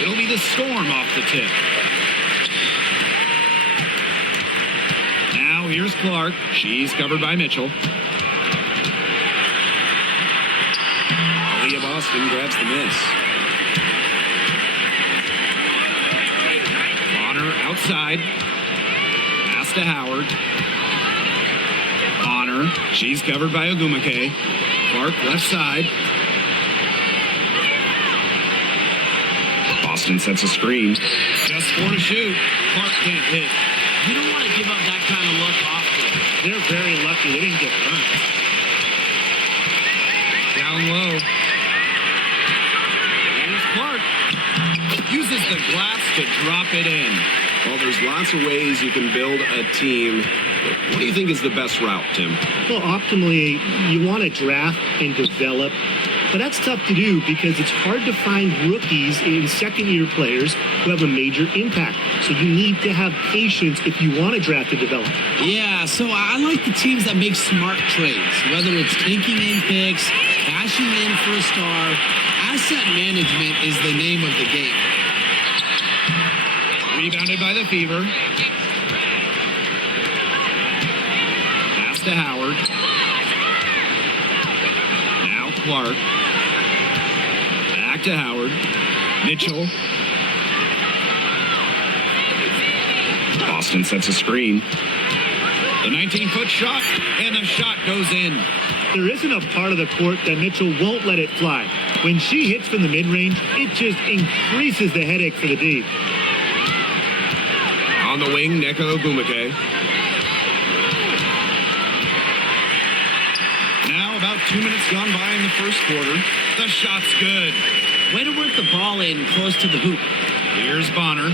It'll be the Storm off the tip. Now here's Clark. She's covered by Mitchell. Aaliyah Boston grabs the miss. Bonner outside. Pass to Howard. Bonner. She's covered by Ogumake. Clark left side. Boston sets a screen. Just 4 to shoot. Clark can't hit. You don't want to give up that kind of look often. They're very lucky they didn't get burnt. Down low. Here's Clark. Uses the glass to drop it in. Well, there's lots of ways you can build a team. What do you think is the best route, Tim? Well, optimally, you want to draft and develop. But that's tough to do because it's hard to find rookies and second-year players who have a major impact. So you need to have patience if you want to draft and develop. Yeah, so I like the teams that make smart trades, whether it's taking in picks, cashing in for a star. Asset management is the name of the game. Rebounded by the Fever. Pass to Howard. Now Clark. Back to Howard. Mitchell. Boston sets a screen. The 19-foot shot, and the shot goes in. There isn't a part of the court that Mitchell won't let it fly. When she hits from the mid-range, it just increases the headache for the D. On the wing, Nneka Ogumake. Now about 2 minutes gone by in the first quarter. The shot's good. Way to work the ball in close to the hoop. Here's Bonner.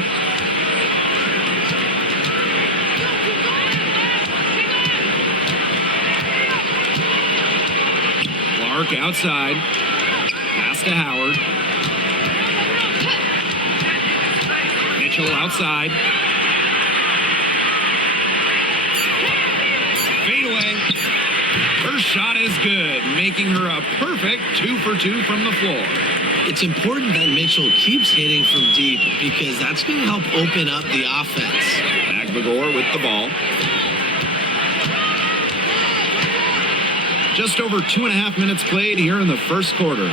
Clark outside. Pass to Howard. Mitchell outside. Fade away. Her shot is good, making her a perfect 2 for 2 from the floor. It's important that Mitchell keeps hitting from deep because that's going to help open up the offense. Magbagor with the ball. Just over 2.5 minutes played here in the first quarter.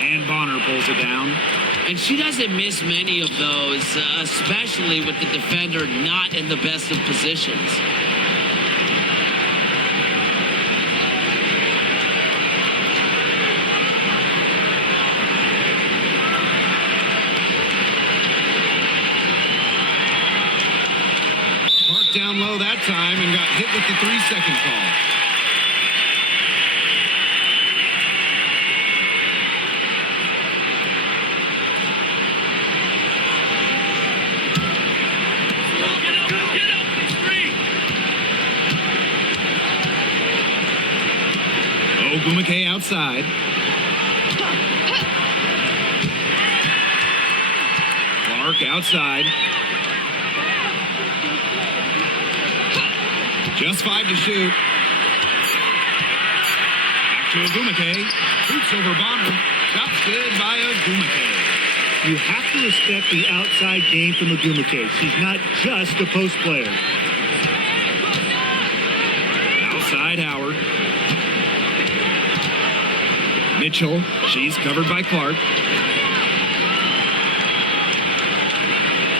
And Bonner pulls it down. And she doesn't miss many of those, especially with the defender not in the best of positions. Clark down low that time and got hit with the 3-second call. Ogumake outside. Clark outside. Just 5 to shoot. Back to Ogumake. Shoots over Bonner. Shot's good by Ogumake. You have to respect the outside game from Ogumake. She's not just a post player. Outside Howard. Mitchell. She's covered by Clark.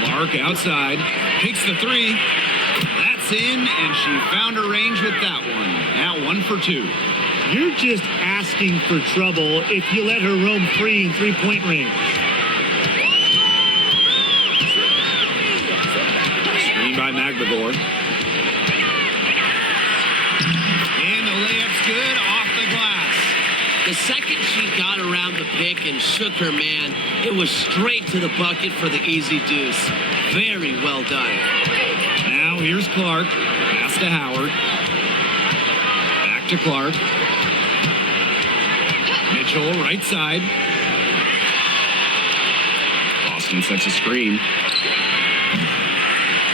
Clark outside. Takes the 3. That's in, and she found her range with that one. Now 1 for 2. You're just asking for trouble if you let her roam free in three-point range. Screen by Magbagor. And the layup's good off the glass. The second she got around the pick and shook her man, it was straight to the bucket for the easy deuce. Very well done. Now here's Clark. Pass to Howard. Back to Clark. Mitchell right side. Boston sets a screen.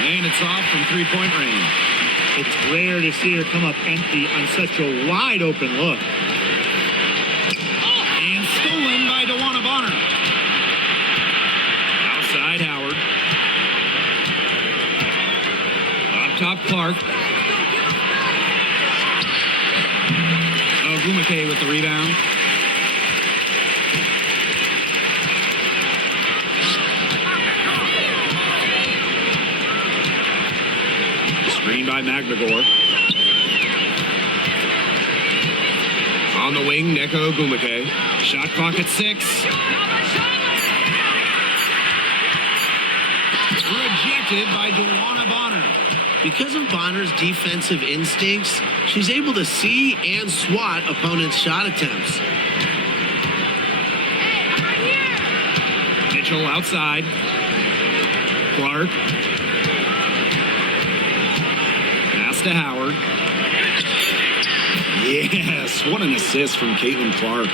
And it's off from three-point range. It's rare to see her come up empty on such a wide open look. And stolen by DeWanna Bonner. Outside Howard. Up top Clark. Ogumake with the rebound. Screen by Magnagor. On the wing, Neko Ogumake. Shot clock at 6. Rejected by DeWanna Bonner. Because of Bonner's defensive instincts, she's able to see and swat opponents' shot attempts. Mitchell outside. Clark. Pass to Howard. Yes, what an assist from Caitlin Clark.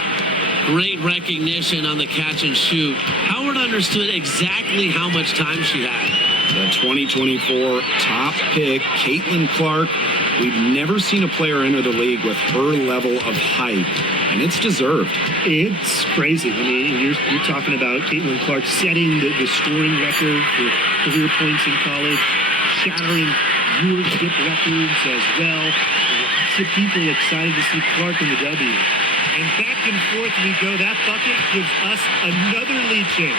Great recognition on the catch and shoot. Howard understood exactly how much time she had. The 2024 top pick, Caitlin Clark. We've never seen a player enter the league with her level of hype, and it's deserved. It's crazy. I mean, you're talking about Caitlin Clark setting the scoring record for career points in college, shattering viewership records as well. Lots of people excited to see Clark in the W. And back and forth we go. That bucket gives us another lead change.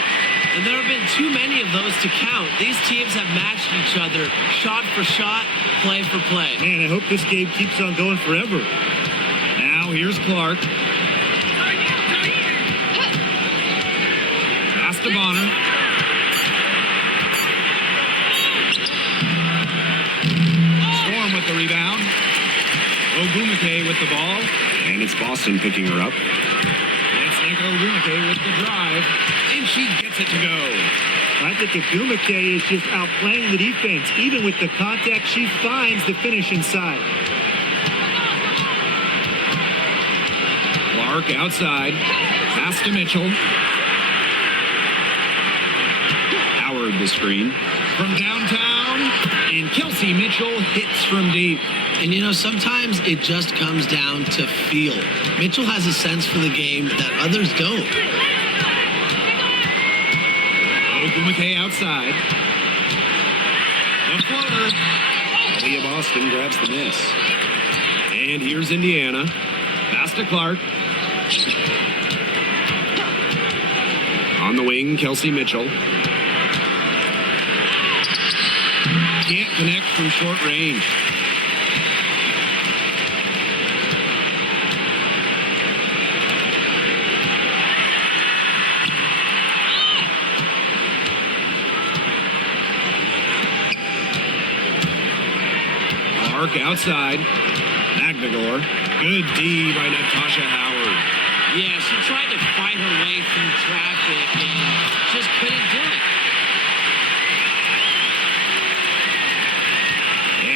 And there have been too many of those to count. These teams have matched each other shot for shot, play for play. Man, I hope this game keeps on going forever. Now here's Clark. Pass to Bonner. Storm with the rebound. Ogumake with the ball. And it's Boston picking her up. It's Neko Ogumake with the drive. And she gets it to go. I think Ogumake is just outplaying the defense. Even with the contact, she finds the finish inside. Clark outside. Pass to Mitchell. Howard the screen. From downtown. And Kelsey Mitchell hits from deep. And you know, sometimes it just comes down to feel. Mitchell has a sense for the game that others don't. Ogumake outside. The floater. Leah Boston grabs the miss. And here's Indiana. Pass to Clark. On the wing, Kelsey Mitchell. Can't connect from short range. Clark outside. Magnagor. Good D by Natasha Howard. Yeah, she tried to fight her way through traffic and just couldn't do it.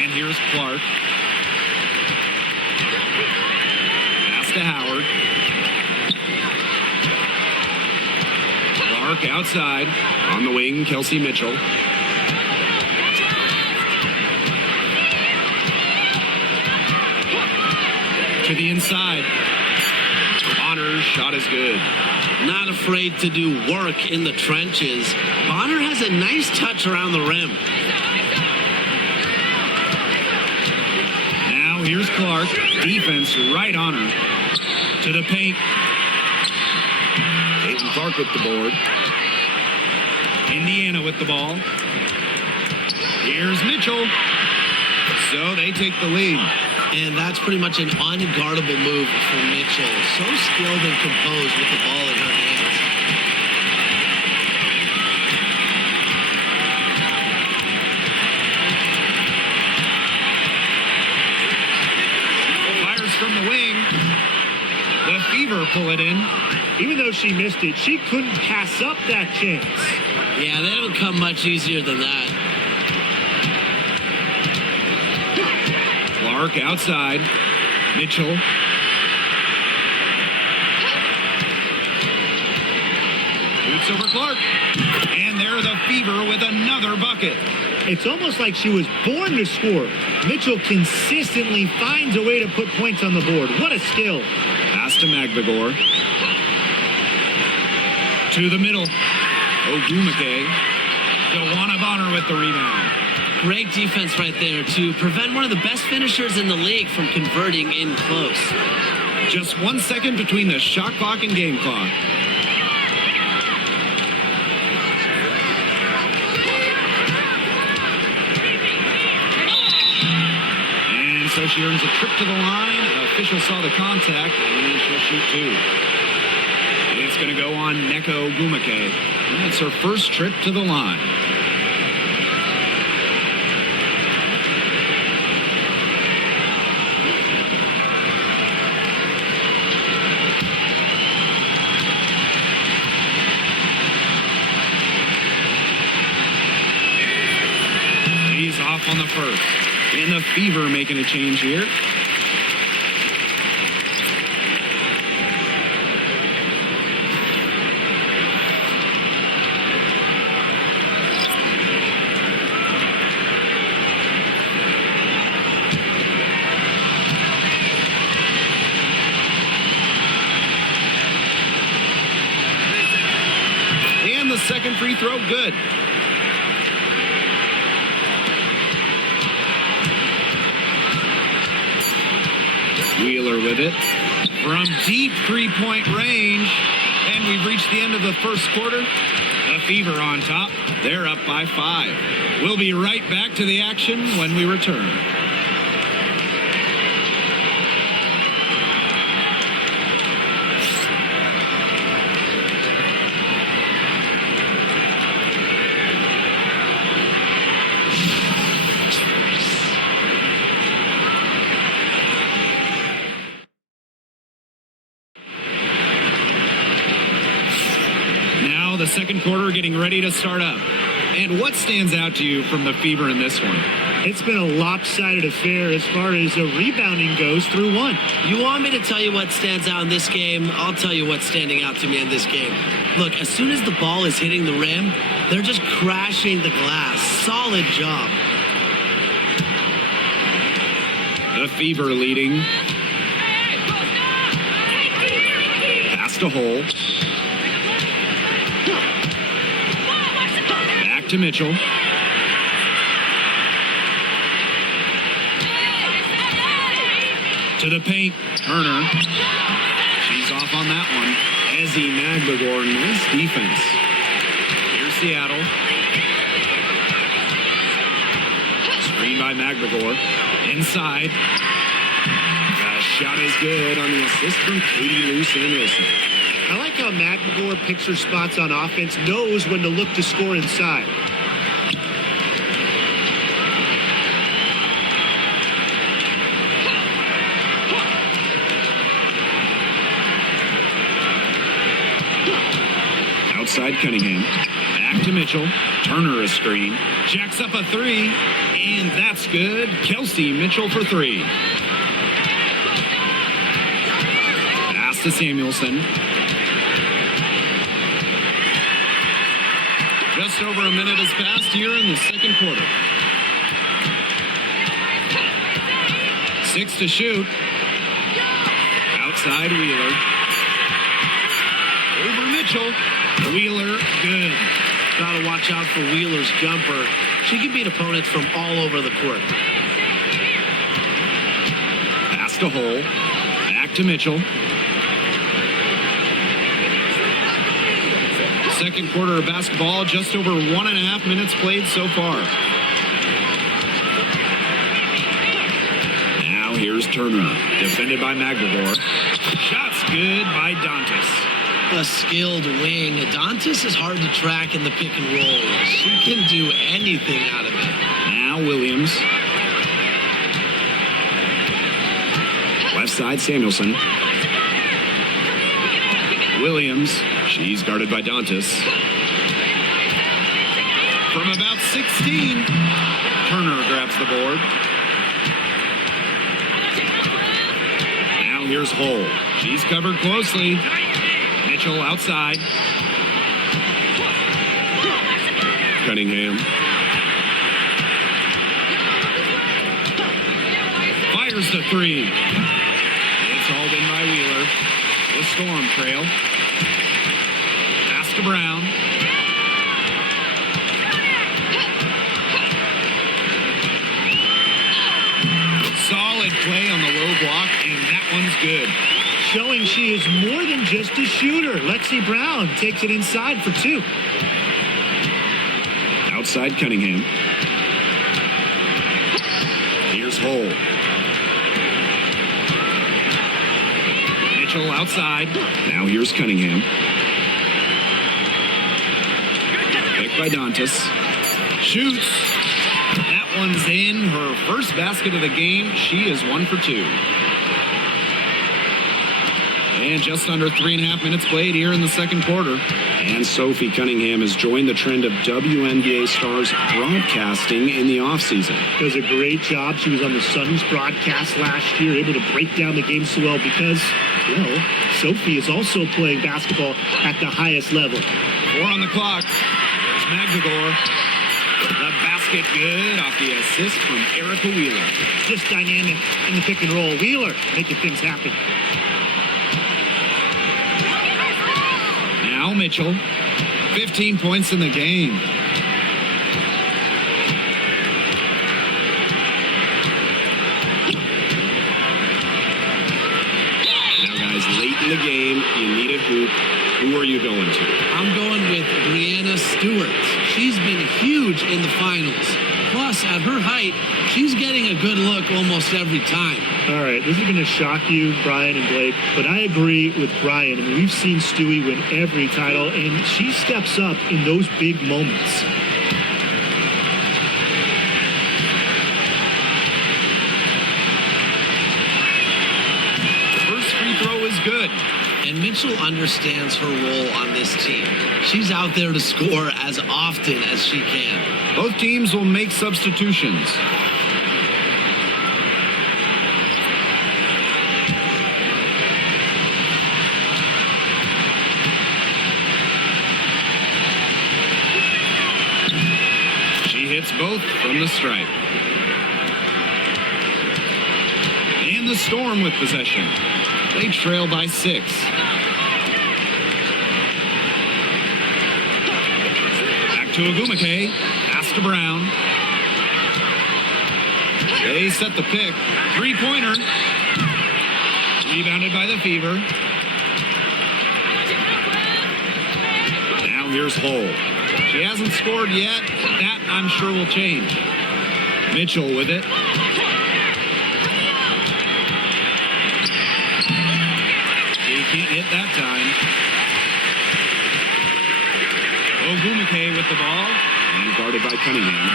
And here's Clark. Pass to Howard. Clark outside. On the wing, Kelsey Mitchell. To the inside. Bonner's shot is good. Not afraid to do work in the trenches. Bonner has a nice touch around the rim. Now here's Clark. Defense right on her. To the paint. Caitlin Clark with the board. Indiana with the ball. Here's Mitchell. So they take the lead. And that's pretty much an unguardable move for Mitchell. So skilled and composed with the ball in her hands. Fires from the wing. The Fever pull it in. Even though she missed it, she couldn't pass up that chance. Yeah, they don't come much easier than that. Clark outside. Mitchell. Steps over Clark. And there the Fever with another bucket. It's almost like she was born to score. Mitchell consistently finds a way to put points on the board. What a skill. Pass to Magbagor. To the middle. Ogumake. Joanna Bonner with the rebound. Great defense right there to prevent one of the best finishers in the league from converting in close. Just 1 second between the shot clock and game clock. And so she earns a trip to the line. Official saw the contact, and she'll shoot two. It's going to go on Neko Ogumake. That's her first trip to the line. He's off on the first. And the Fever making a change here. And the second free throw, good. Wheeler with it from deep three-point range. And we've reached the end of the first quarter. The Fever on top. They're up by 5. We'll be right back to the action when we return. The second quarter getting ready to start up. And what stands out to you from the Fever in this one? It's been a lopsided affair as far as rebounding goes through one. You want me to tell you what stands out in this game? I'll tell you what's standing out to me in this game. Look, as soon as the ball is hitting the rim, they're just crashing the glass. Solid job. The Fever leading. Pass to Hole. Back to Mitchell. To the paint. Turner. She's off on that one. Ezzie Magbagor. Nice defense. Here's Seattle. Screen by Magbagor. Inside. The shot is good on the assist from Katie Lou Samuelson. I like how Magbagor picks her spots on offense, knows when to look to score inside. Outside Cunningham. Back to Mitchell. Turner a screen. Jacks up a three. And that's good. Kelsey Mitchell for three. Pass to Samuelson. Just over a minute has passed here in the second quarter. 6 to shoot. Outside Wheeler. Over Mitchell. Wheeler, good. Gotta watch out for Wheeler's jumper. She can beat opponents from all over the court. Pass to Hole. Back to Mitchell. Second quarter of basketball, just over 1.5 minutes played so far. Now here's Turner, defended by Magbagor. Shots good by Dantas. A skilled wing. Dantas is hard to track in the pick and roll. She can do anything out of it. Now Williams. Left side Samuelson. Williams. She's guarded by Dantas. From about 16, Turner grabs the board. Now here's Hole. She's covered closely. Mitchell outside. Cunningham. Fires the three. It's hauled in by Wheeler. The Storm trail. Pass to Brown. Solid play on the low block, and that one's good. Showing she is more than just a shooter. Lexi Brown takes it inside for 2. Outside Cunningham. Here's Hull. Mitchell outside. Now here's Cunningham. Picked by Dantas. Shoots. That one's in. Her first basket of the game. She is 1 for 2. And just under 3.5 minutes played here in the second quarter. And Sophie Cunningham has joined the trend of WNBA stars broadcasting in the offseason. Does a great job. She was on the Suns broadcast last year, able to break down the game so well because, well, Sophie is also playing basketball at the highest level. 4 on the clock. There's Magdagor. The basket good off the assist from Erica Wheeler. Just dynamic in the pick and roll. Wheeler making things happen. Now Mitchell. 15 points in the game. Now, guys, late in the game, you need a hoop. Who are you going to? I'm going with Brianna Stewart. She's been huge in the finals. Plus, at her height, she's getting a good look almost every time. All right, this is going to shock you, Brian and Blake, but I agree with Brian. I mean, we've seen Stewie win every title, and she steps up in those big moments. First free throw is good. And Mitchell understands her role on this team. She's out there to score as often as she can. Both teams will make substitutions. She hits both from the stripe. And the Storm with possession. They trail by 6. Back to Agumake. Pass to Brown. They set the pick. 3-pointer. Rebounded by the Fever. Now here's Hull. She hasn't scored yet. That, I'm sure, will change. Mitchell with it. Can't hit that time. Ogumake with the ball. And guarded by Cunningham.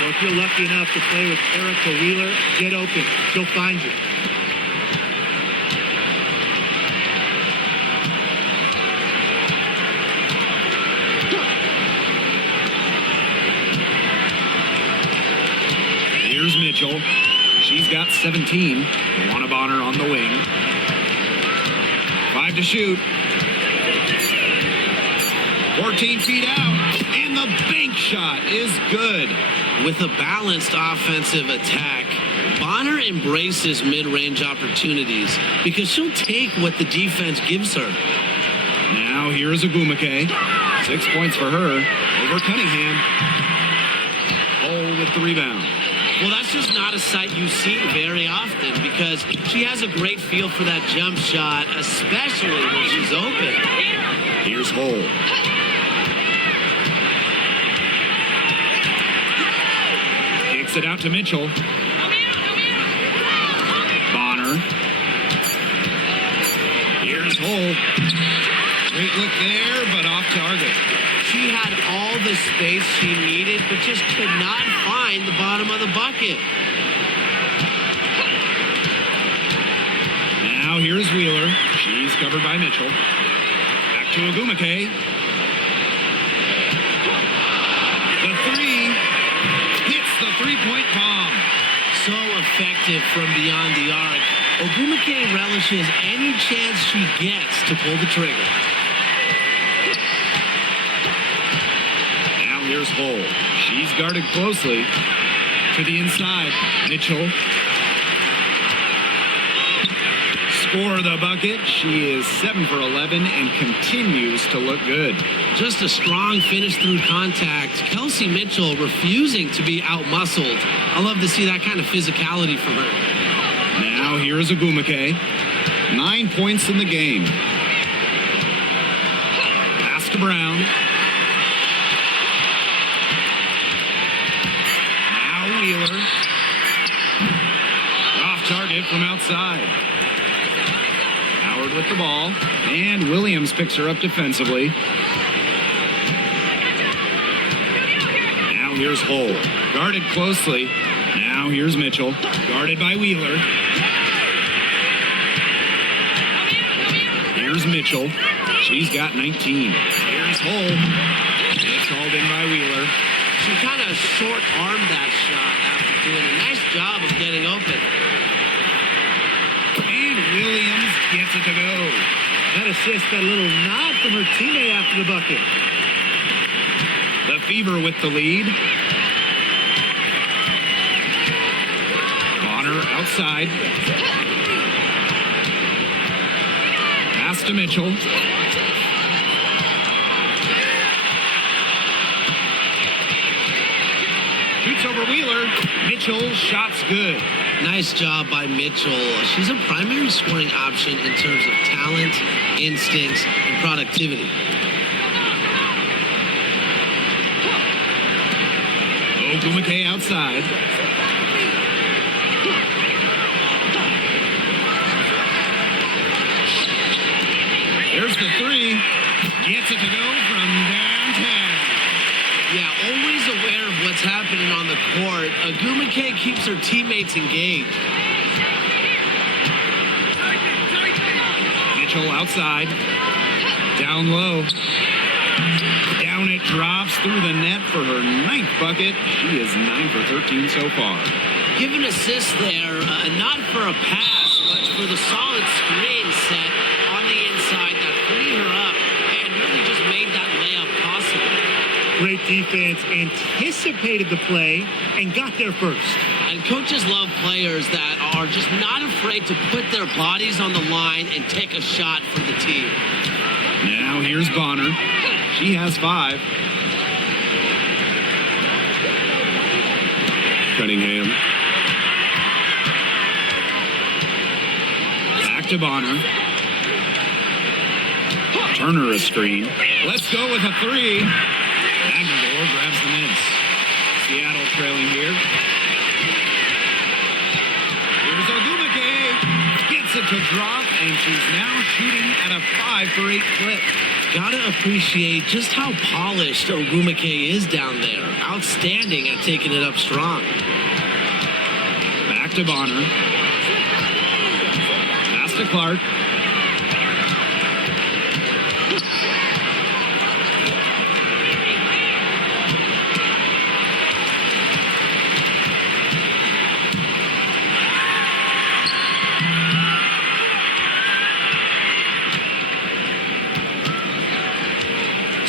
Well, if you're lucky enough to play with Erica Wheeler, get open. She'll find you. Here's Mitchell. She's got 17. Wanabonner on the wing. 5 to shoot. 14 feet out. And the bank shot is good. With a balanced offensive attack, Bonner embraces mid-range opportunities because she'll take what the defense gives her. Now here's Agumake. 6 points for her over Cunningham. Hull with the rebound. Well, that's just not a sight you see very often because she has a great feel for that jump shot, especially when she's open. Here's Hull. Kicks it out to Mitchell. Bonner. Here's Hull. Great look there, but off target. She had all the space she needed, but just could not find the bottom of the bucket. Now here's Wheeler. She's covered by Mitchell. Back to Agumake. The three hits the three-point bomb. So effective from beyond the arc. Ogumake relishes any chance she gets to pull the trigger. Now Now here's Hull. She's guarded closely. To the inside. Mitchell. Score the bucket. She is 7 for 11 and continues to look good. Just a strong finish through contact. Kelsey Mitchell refusing to be out-muscled. I love to see that kind of physicality from her. Now here's Ogumake. 9 points in the game. Pass to Brown. Now Wheeler. Off target from outside. Howard with the ball. And Williams picks her up defensively. Now here's Hull. Guarded closely. Now here's Mitchell. Guarded by Wheeler. Here's Mitchell. She's got 19. Here's Hull. It's called in by Wheeler. She kind of short-armed that shot after doing a nice job of getting open. And Williams gets it to go. That assist, that little nod from her teammate after the bucket. The Fever with the lead. Bonner outside. Pass to Mitchell. Shoots over Wheeler. Mitchell's shot's good. Nice job by Mitchell. She's a primary scoring option in terms of talent, instincts, and productivity. Ogumake outside. There's the three. Gets it to go from downtown. Yeah, always aware of what's happening on the court. Ogumake keeps her teammates engaged. Mitchell outside. Down low. Down it drops through the net for her 9th bucket. She is 9 for 13 so far. Give an assist there, not for a pass, but for the solid screen set on the inside that freed her up and really just made that layup possible. Great defense, anticipated the play, and got there first. And coaches love players that are just not afraid to put their bodies on the line and take a shot for the team. Now here's Bonner. She has 5. Cunningham. Back to Bonner. Turner a screen. Let's go with a 3. Aguilar grabs the miss. Seattle trailing here. Here's Ogumake. Gets it to drop, and she's now shooting at a 5 for 8 clip. Gotta appreciate just how polished Ogumake is down there. Outstanding at taking it up strong. Back to Bonner. Pass to Clark.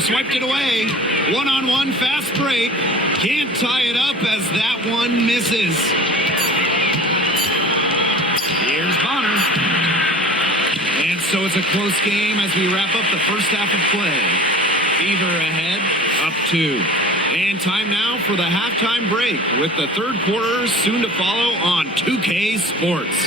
Swiped it away. One-on-one fast break. Can't tie it up as that one misses. Here's Bonner. And so it's a close game as we wrap up the first half of play. Fever ahead, up 2. And time now for the halftime break with the third quarter soon to follow on 2K Sports.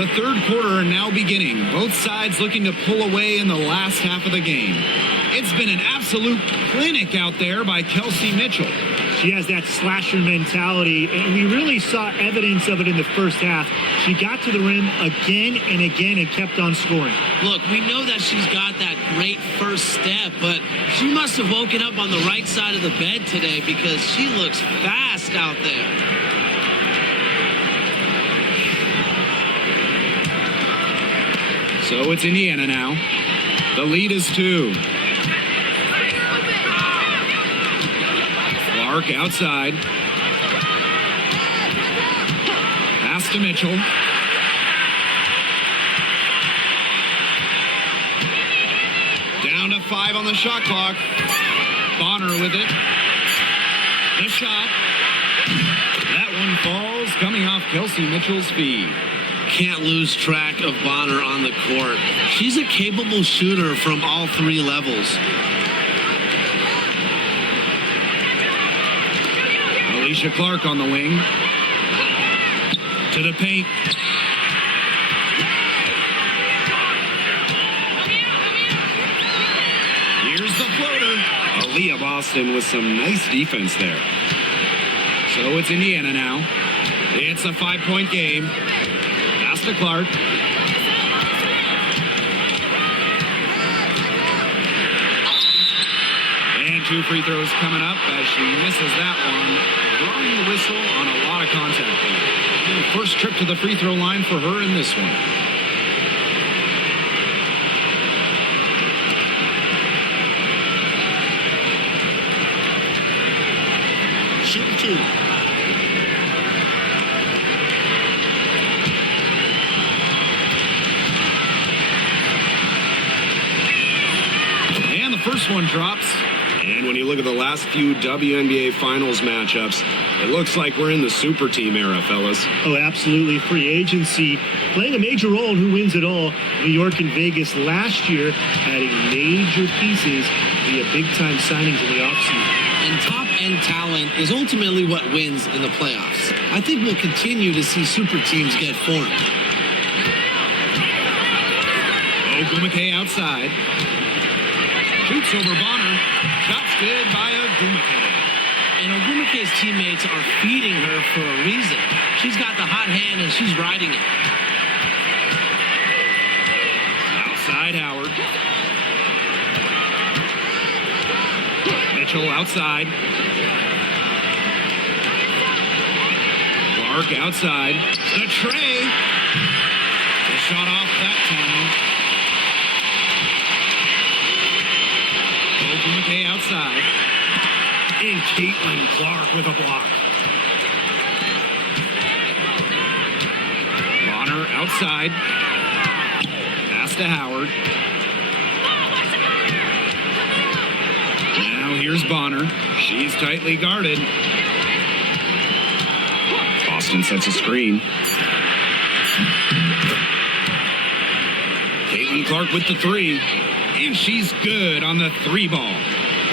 The third quarter now beginning. Both sides looking to pull away in the last half of the game. It's been an absolute clinic out there by Kelsey Mitchell. She has that slasher mentality, and we really saw evidence of it in the first half. She got to the rim again and again and kept on scoring. Look, we know that she's got that great first step, but she must have woken up on the right side of the bed today because she looks fast out there. So it's Indiana now. The lead is 2. Clark outside. Pass to Mitchell. Down to 5 on the shot clock. Bonner with it. The shot. That one falls, coming off Kelsey Mitchell's feed. Can't lose track of Bonner on the court. She's a capable shooter from all 3 levels. Alicia Clark on the wing. To the paint. Here's the floater. Aaliyah Boston with some nice defense there. So it's Indiana now. It's a 5-point game. Pass to Clark. And 2 free throws coming up as she misses that one. Drawing the whistle on a lot of contact there. First trip to the free throw line for her in this one. Shoot 2. And the first one drops. And when you look at the last few WNBA Finals matchups, it looks like we're in the super team era, fellas. Oh, absolutely. Free agency playing a major role in who wins it all. New York and Vegas last year adding major pieces via big-time signings in the offseason. And top-end talent is ultimately what wins in the playoffs. I think we'll continue to see super teams get formed. Ogumake outside. Shoots over Bonner. Shot's good by Ogumake. And Ogumake's teammates are feeding her for a reason. She's got the hot hand and she's riding it. Outside Howard. Mitchell outside. Clark outside. The tray. The shot off that time. Ogumake outside. And Caitlin Clark with a block. Bonner outside. Pass to Howard. Now here's Bonner. She's tightly guarded. Boston sets a screen. Caitlin Clark with the 3. And she's good on the 3 ball.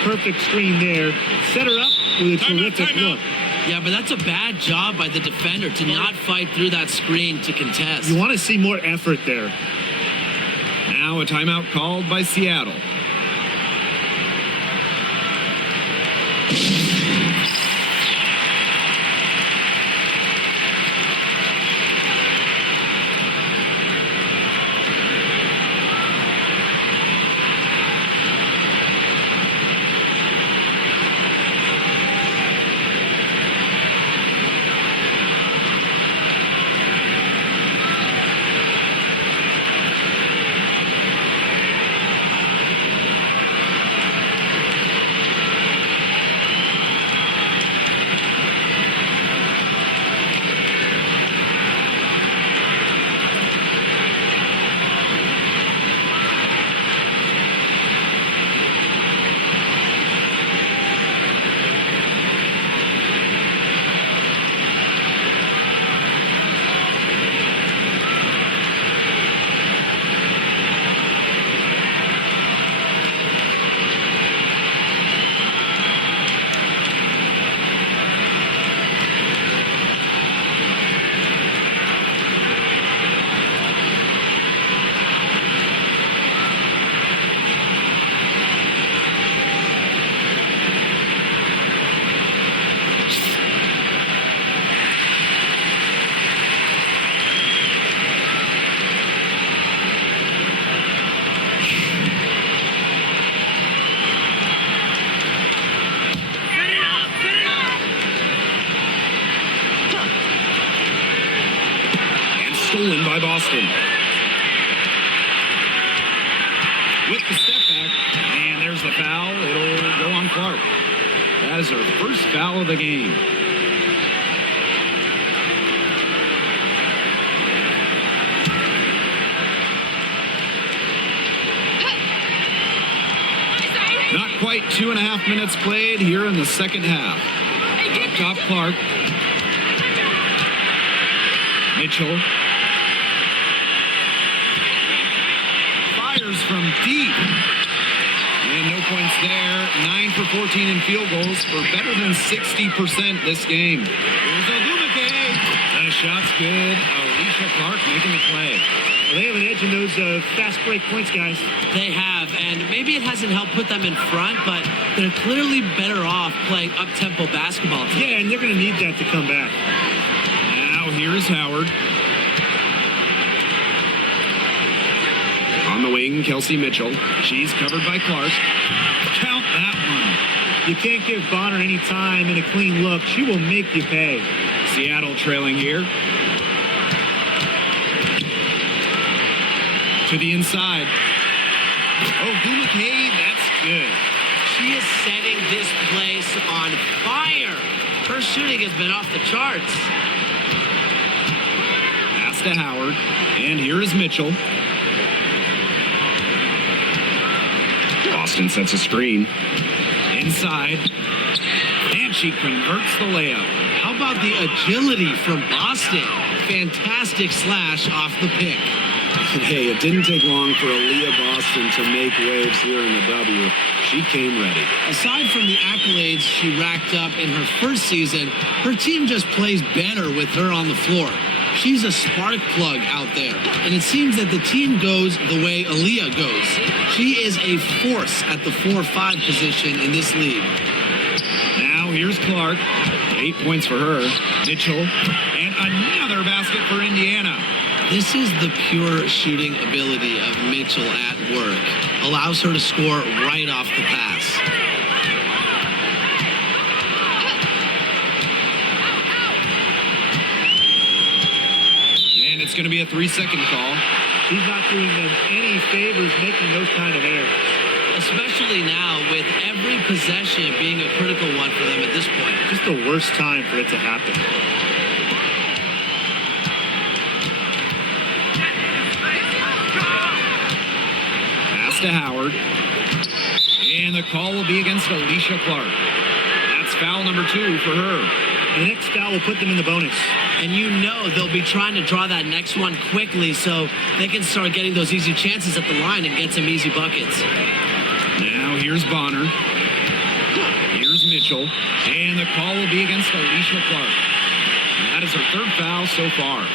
Perfect screen there. Set her up with a terrific look. Yeah, but that's a bad job by the defender to not fight through that screen to contest. You want to see more effort there. Now a timeout called by Seattle. stolen by Boston. With the step back, and there's the foul. It'll go on Clark. That is her first foul of the game. Not quite 2.5 minutes played here in the second half. Up top, Clark. Mitchell. Fires from deep. And no points there. 9 for 14 in field goals for better than 60% this game. Here's Ogumake. The shot's good. Alicia Clark making the play. Well, they have an edge in those fast break points, guys. They have, and maybe it hasn't helped put them in front, but they're clearly better off playing up-tempo basketball today. Yeah, and they're going to need that to come back. Now here's Howard. On the wing, Kelsey Mitchell. She's covered by Clark. Count that one. You can't give Bonner any time and a clean look. She will make you pay. Seattle trailing here. To the inside. Ogumake, that's good. She is setting this place on fire. Her shooting has been off the charts. Pass to Howard. And here is Mitchell. Boston sets a screen. Inside. And she converts the layup. How about the agility from Boston? Fantastic slash off the pick. Hey, it didn't take long for Aaliyah Boston to make waves here in the W. She came ready. Aside from the accolades she racked up in her first season, her team just plays better with her on the floor. She's a spark plug out there, and it seems that the team goes the way Aaliyah goes. She is a force at the 4-5 position in this league. Now here's Clark. 8 points for her. Mitchell. And another basket for Indiana. This is the pure shooting ability of Mitchell at work. Allows her to score right off the pass. And it's going to be a 3-second call. He's not doing them any favors making those kind of errors. Especially now with every possession being a critical one for them at this point. Just the worst time for it to happen. Pass to Howard. And the call will be against Alicia Clark. That's foul number 2 for her. The next foul will put them in the bonus. And you know they'll be trying to draw that next one quickly so they can start getting those easy chances at the line and get some easy buckets. Now here's Bonner. Here's Mitchell. And the call will be against Alicia Clark. And that is her 3rd foul so far.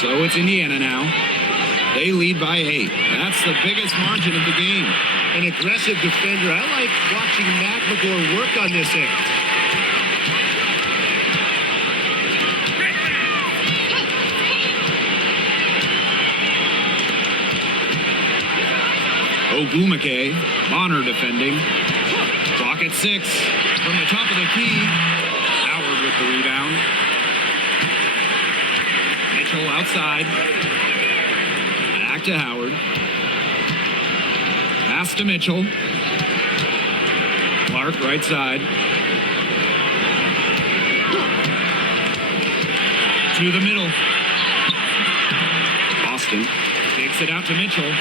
So it's Indiana now. They lead by 8. That's the biggest margin of the game. An aggressive defender. I like watching Matt McGore work on this end. Ogumake, Bonner defending. Clock at 6. From the top of the key. Howard with the rebound. Mitchell outside. Back to Howard. Pass to Mitchell. Clark right side. To the middle. Boston Takes it out to Mitchell.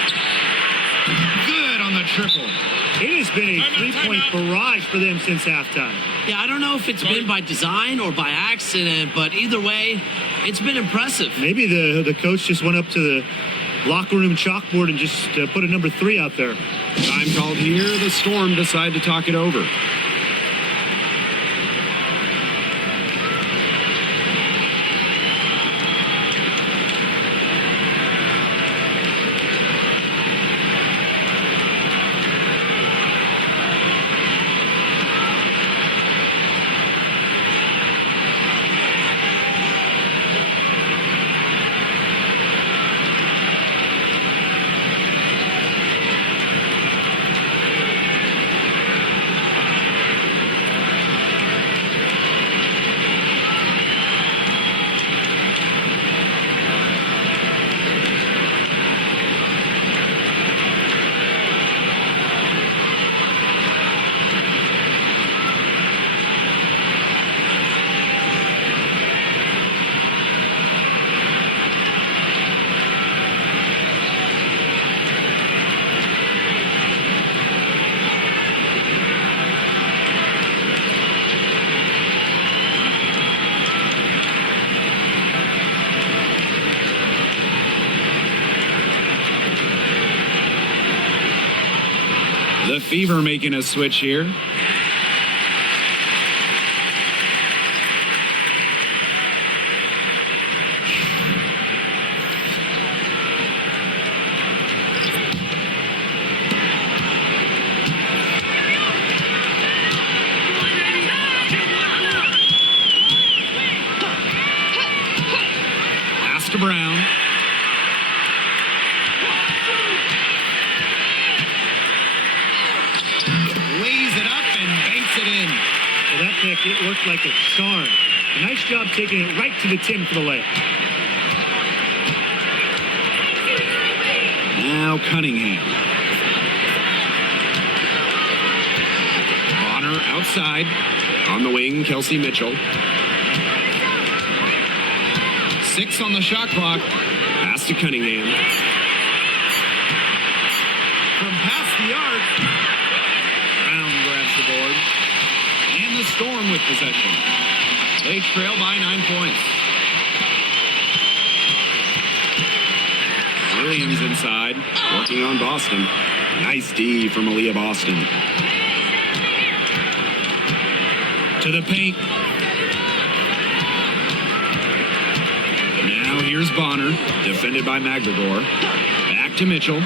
Good on the triple. It has been a three-point barrage for them since halftime. Yeah, I don't know if it's been by design or by accident, but either way, it's been impressive. Maybe the coach just went up to the locker room chalkboard and just put a number 3 out there. time called here. The Storm decide to talk it over. The Fever making a switch here. Pass to Brown. Lays it up and banks it in. Well, that pick, it worked like a charm. A nice job taking it right to the tin for the layup. Now Cunningham. Bonner outside. On the wing, Kelsey Mitchell. 6 on the shot clock. Pass to Cunningham. From past the arc. Brown grabs the board. And the Storm with possession. They trail by 9 points. Williams inside, working on Boston. Nice D from Aaliyah Boston. To the paint. Now here's Bonner. Defended by McGregor. Back to Mitchell.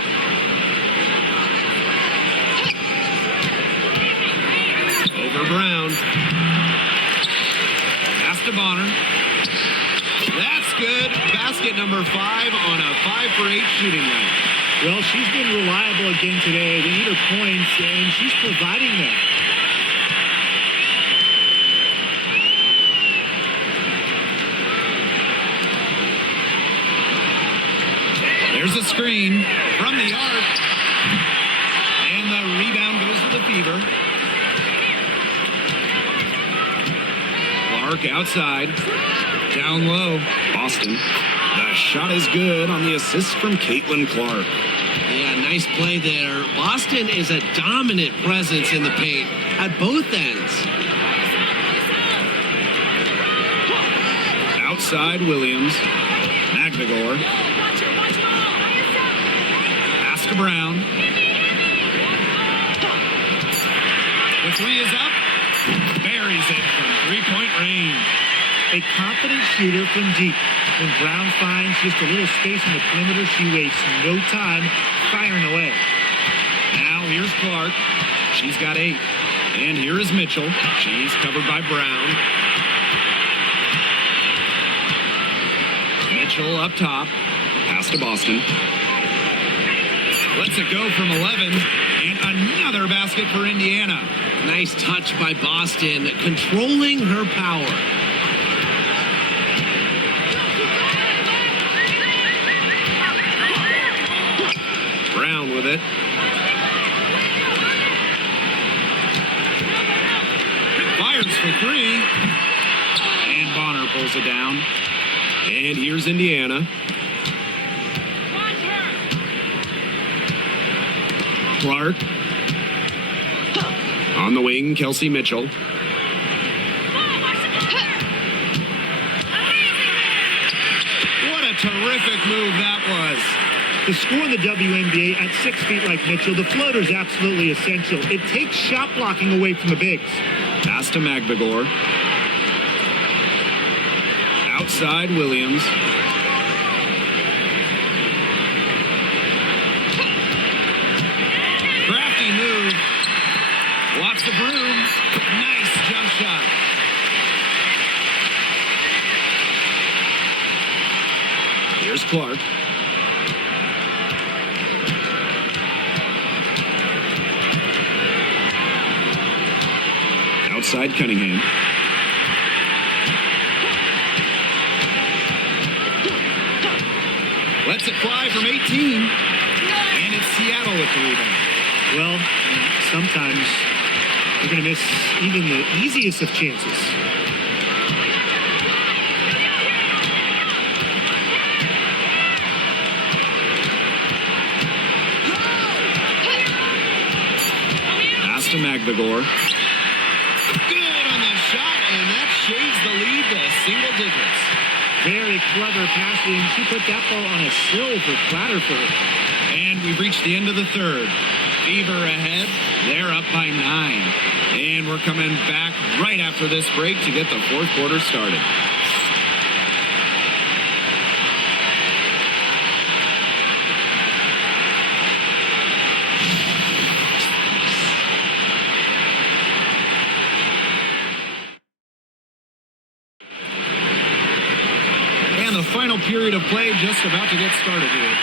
Over Brown. Pass to Bonner. That's good. Basket number 5 on a 5 for 8 shooting night. Well, she's been reliable again today. They need her points, and she's providing them. There's a screen from the arc. And the rebound goes to the Fever. Clark outside. Down low. Boston. The shot is good on the assist from Caitlin Clark. Yeah, nice play there. Boston is a dominant presence in the paint at both ends. Outside Williams. McGregor. Pass to Brown. The 3 is up. Buries it from 3-point range. A confident shooter from deep. When Brown finds just a little space in the perimeter, she wastes no time firing away. Now here's Clark. She's got 8. And here is Mitchell. She's covered by Brown. Mitchell up top. Pass to Boston. Lets it go from 11. And another basket for Indiana. Nice touch by Boston, controlling her power. Brown with it. Fires for 3. And Bonner pulls it down. And here's Indiana. Clark. On the wing, Kelsey Mitchell. What a terrific move that was. To score in the WNBA at 6 feet like Mitchell, the floater is absolutely essential. It takes shot blocking away from the bigs. Pass to McGregor. Outside Williams. Crafty move. Lots of room. Nice jump shot. Here's Clark. Outside Cunningham. Lets it fly from 18. And it's Seattle with the rebound. Well, sometimes you're going to miss even the easiest of chances. Pass to McGregor. Good on the shot, and that shaves the lead to single digits. Very clever passing. She put that ball on a silver platter for her. And we've reached the end of the third. Fever ahead. They're up by 9. And we're coming back right after this break to get the fourth quarter started. And the final period of play just about to get started here.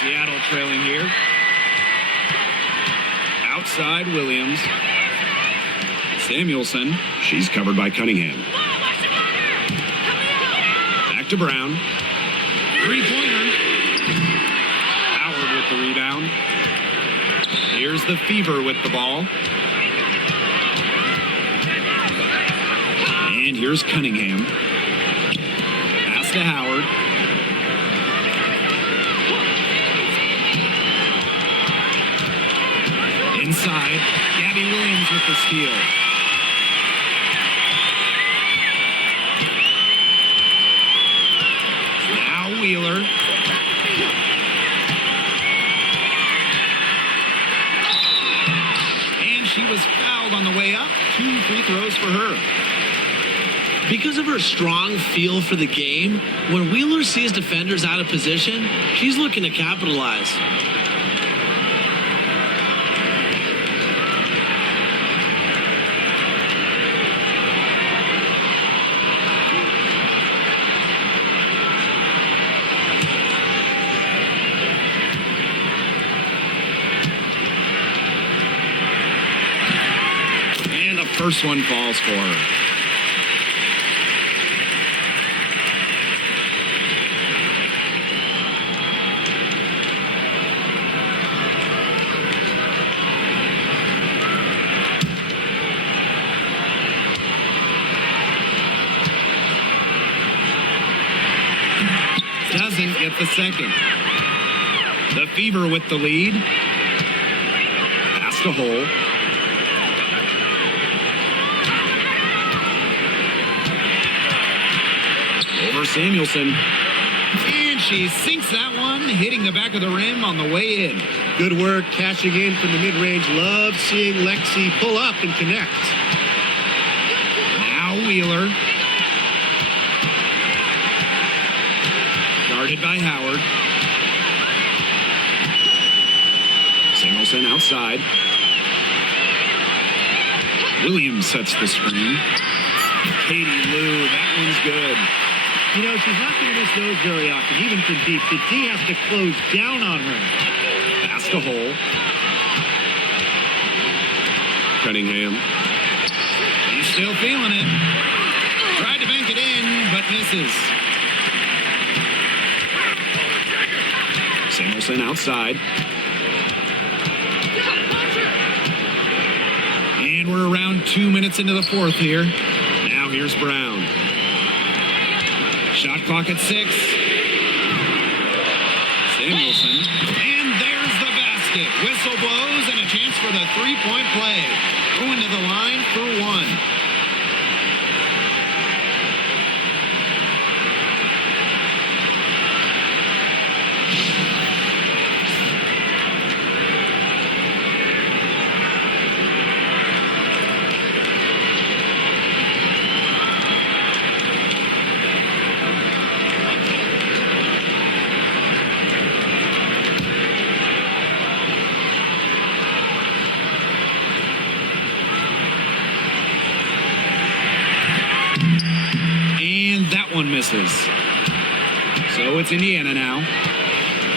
Seattle trailing here. Outside Williams. Samuelson. She's covered by Cunningham. Back to Brown. Three-pointer. Howard with the rebound. Here's the Fever with the ball. And here's Cunningham. Pass to Howard. Inside, Gabby Williams with the steal. Now Wheeler. And she was fouled on the way up. 2 free throws for her. Because of her strong feel for the game, when Wheeler sees defenders out of position, she's looking to capitalize. And the first one falls for her. Doesn't get the second. The Fever with the lead. Pass to Hole. Over Samuelson. And she sinks that one, hitting the back of the rim on the way in. Good work cashing in from the mid-range. Love seeing Lexi pull up and connect. Now Wheeler. Guarded by Howard. Samuelson outside. Williams sets the screen. Katie Lou, that one's good. You know, she's not going to miss those very often, even from deep. The D has to close down on her. Pass to Hole. Cunningham. He's still feeling it. Tried to bank it in, but misses. Samuelson outside. And we're around 2 minutes into the fourth here. Now here's Brown. Shot clock at 6. Samuelson. And there's the basket. Whistle blows and a chance for the three-point play. Going to the line for 1. One misses. So it's Indiana now.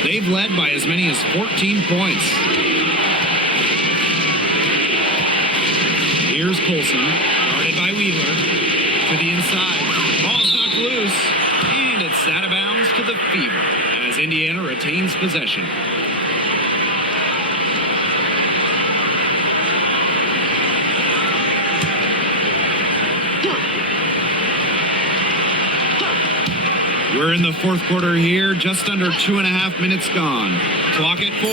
They've led by as many as 14 points. Here's Colson, guarded by Wheeler. To the inside. Ball's knocked loose. And it's out of bounds to the Fever as Indiana retains possession. We're in the fourth quarter here, just under 2.5 minutes gone. Clock at 4.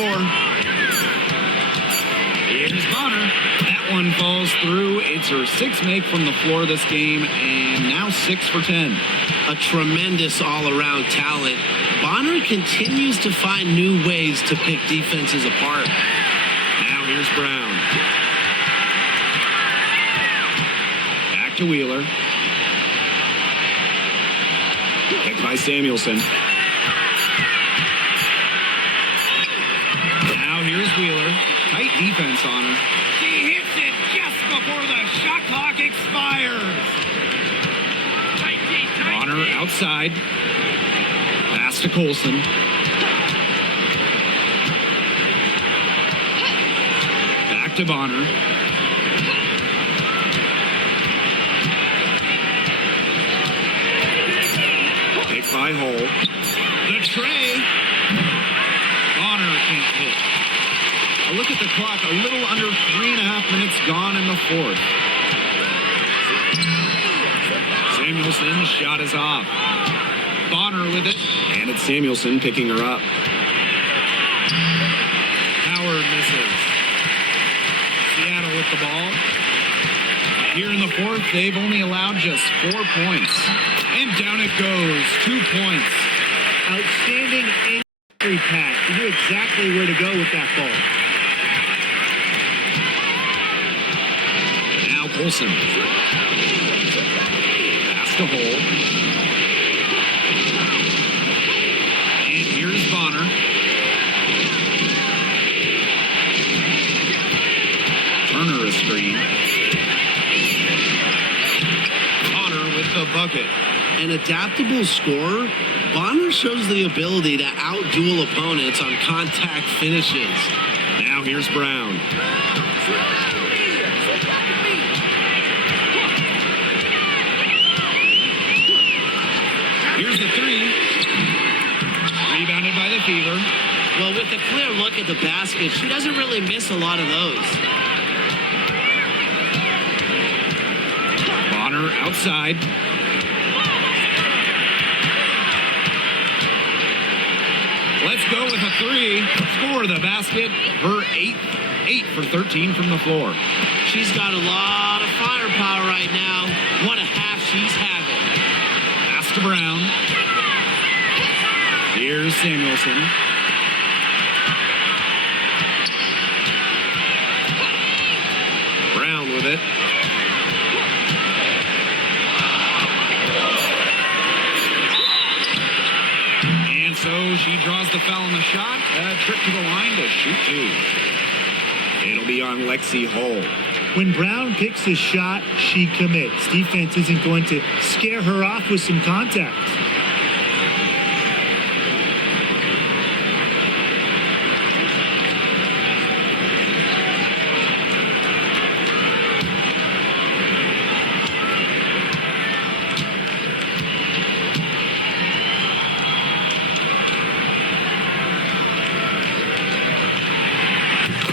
Here's Bonner. That one falls through. It's her sixth make from the floor this game, and now 6 for 10. A tremendous all-around talent. Bonner continues to find new ways to pick defenses apart. Now here's Brown. Back to Wheeler. Picked by Samuelson. Now here's Wheeler. Tight defense on her. She hits it just before the shot clock expires. Bonner outside. Pass to Colson. Back to Bonner. Picked by Hull. The tray. Bonner can't hit. A look at the clock. A little under 3.5 minutes gone in the fourth. Samuelson's shot is off. Bonner with it. And it's Samuelson picking her up. Howard misses. Seattle with the ball. Here in the fourth, they've only allowed just 4 points. And down it goes. 2 points. Outstanding entry pass. You knew exactly where to go with that ball. Now Colson. Pass to Hull. And here's Bonner. Turner a screen. Bonner with the bucket. An adaptable scorer, Bonner shows the ability to outduel opponents on contact finishes. Now here's Brown. Here's the three. Rebounded by the Fever. Well, with a clear look at the basket, she doesn't really miss a lot of those. Bonner outside. Let's go with a three. Score the basket. Her 8 for 13 from the floor. She's got a lot of firepower right now. What a half she's having. Pass to Brown. Here's Samuelson. Brown with it. And so she draws the foul on the shot. A trip to the line to shoot two. It'll be on Lexi Hull. When Brown picks a shot, she commits. Defense isn't going to scare her off with some contact.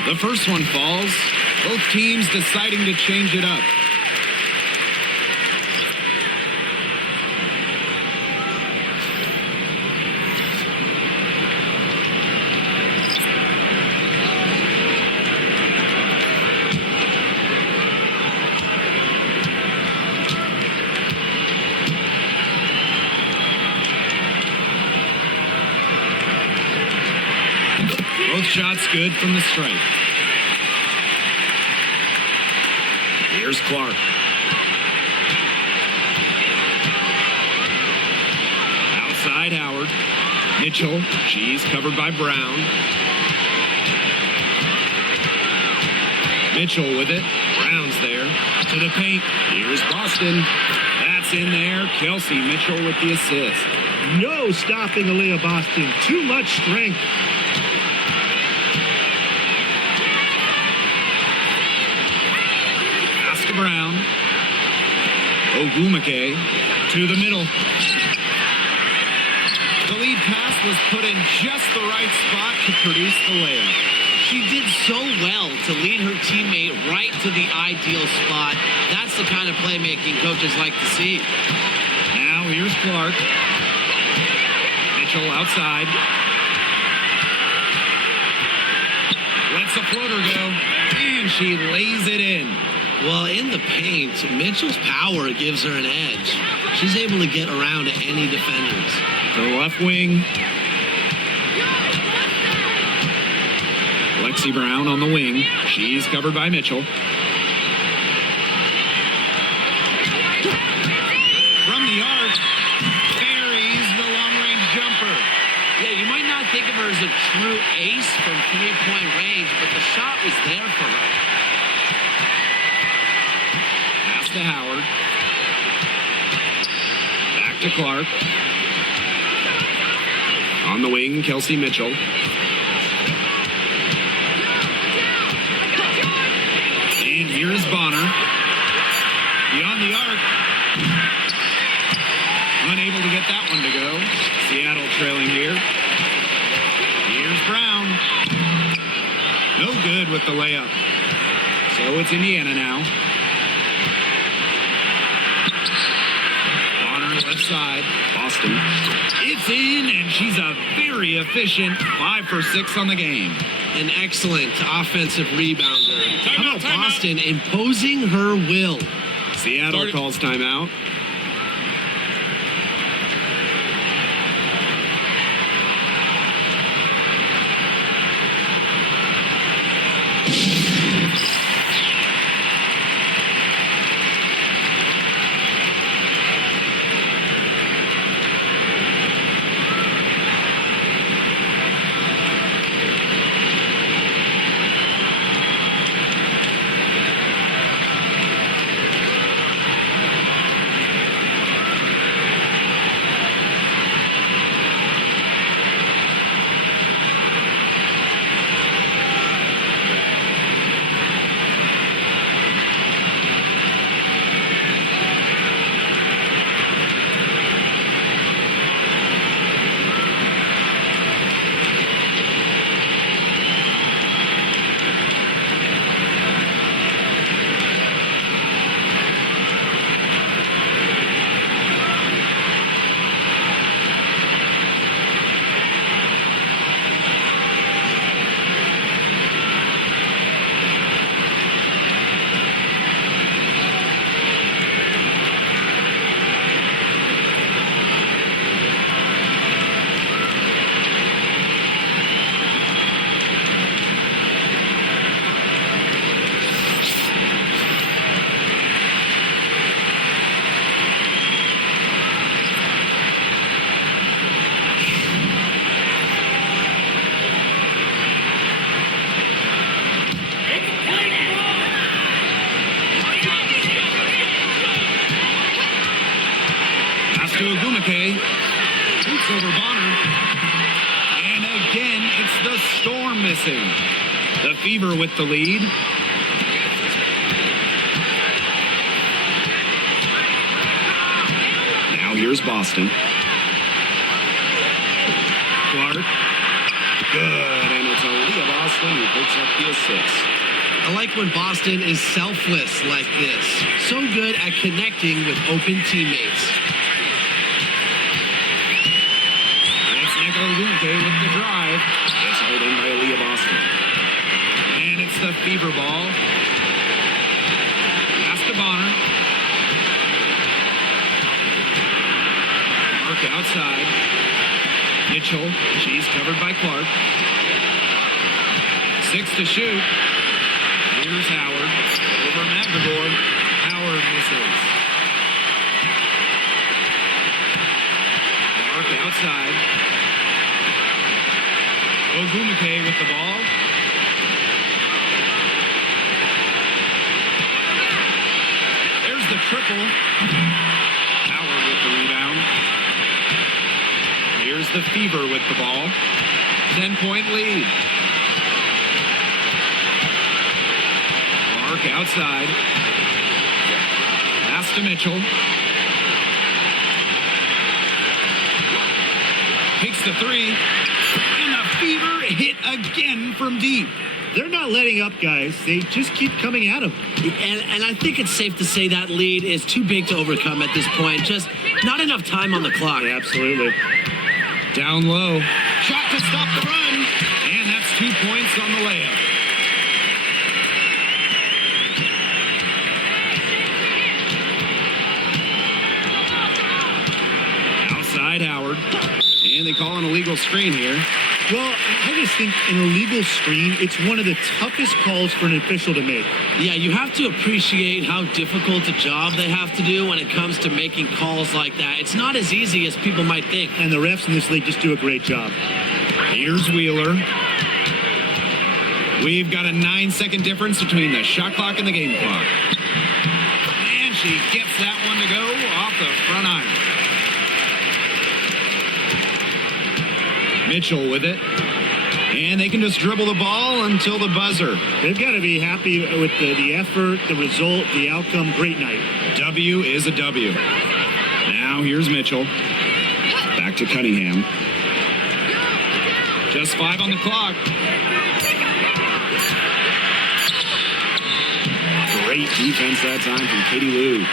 The first one falls. Both teams deciding to change it up. Both shots good from the stripe. Here's Clark. Outside Howard. Mitchell. She's covered by Brown. Mitchell with it. Brown's there. To the paint. Here's Boston. That's in there. Kelsey Mitchell with the assist. No stopping Aaliyah Boston. Too much strength. Brown. Ogumake to the middle. The lead pass was put in just the right spot to produce the layup. She did so well to lead her teammate right to the ideal spot. That's the kind of playmaking coaches like to see. Now here's Clark. Mitchell outside. Lets the floater go. And she lays it in. Well, in the paint, Mitchell's power gives her an edge. She's able to get around to any defenders. The left wing. Lexi Brown on the wing. She's covered by Mitchell. From the arc, buries the long-range jumper. Yeah, you might not think of her as a true ace from three-point range, but the shot was there for her. Pass to Howard. Back to Clark. On the wing, Kelsey Mitchell. And here's Bonner. Beyond the arc. Unable to get that one to go. Seattle trailing here. Here's Brown. No good with the layup. So it's Indiana now. Bonner left side. Boston. It's in, and she's a very efficient 5 for 6 on the game. An excellent offensive rebounder. How about Timeout. Boston imposing her will? Seattle calls timeout. To Ogumake. Shoots over Bonner. And again, it's the Storm missing. The Fever with the lead. Now here's Boston. Clark. Good. And it's Aaliyah Boston who picks up the assist. I like when Boston is selfless like this. So good at connecting with open teammates. Ogumake with the drive. It's held in by Aaliyah Boston. And it's the Fever ball. Pass to Bonner. Mark outside. Mitchell. She's covered by Clark. 6 to shoot. Here's Howard. Over McGregor. Howard misses. Mark outside. Ogumake with the ball. There's the triple. Howard with the rebound. Here's the Fever with the ball. 10-point lead. Clark outside. Pass to Mitchell. Takes the three. And the Fever hit again from deep. They're not letting up, guys. They just keep coming at them. And I think it's safe to say that lead is too big to overcome at this point. Just not enough time on the clock. Yeah, absolutely. Down low. Shot to stop the run. And that's 2 points on the layup. Dwight Howard. And they call an illegal screen here. Well, I just think an illegal screen, it's one of the toughest calls for an official to make. Yeah, you have to appreciate how difficult a job they have to do when it comes to making calls like that. It's not as easy as people might think. And the refs in this league just do a great job. Here's Wheeler. We've got a 9-second difference between the shot clock and the game clock. And she gets that one to go off the front iron. Mitchell with it. And they can just dribble the ball until the buzzer. They've got to be happy with the effort, the result, the outcome. Great night. W is a W. Now here's Mitchell. Back to Cunningham. Just 5 on the clock. Great defense that time from Katie Lou.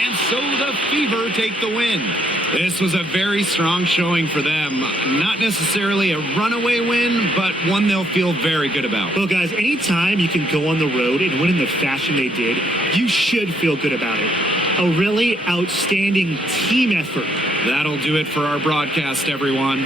And so the Fever take the win. This was a very strong showing for them. Not necessarily a runaway win, but one they'll feel very good about. Well, guys, anytime you can go on the road and win in the fashion they did, you should feel good about it. A really outstanding team effort. That'll do it for our broadcast, everyone.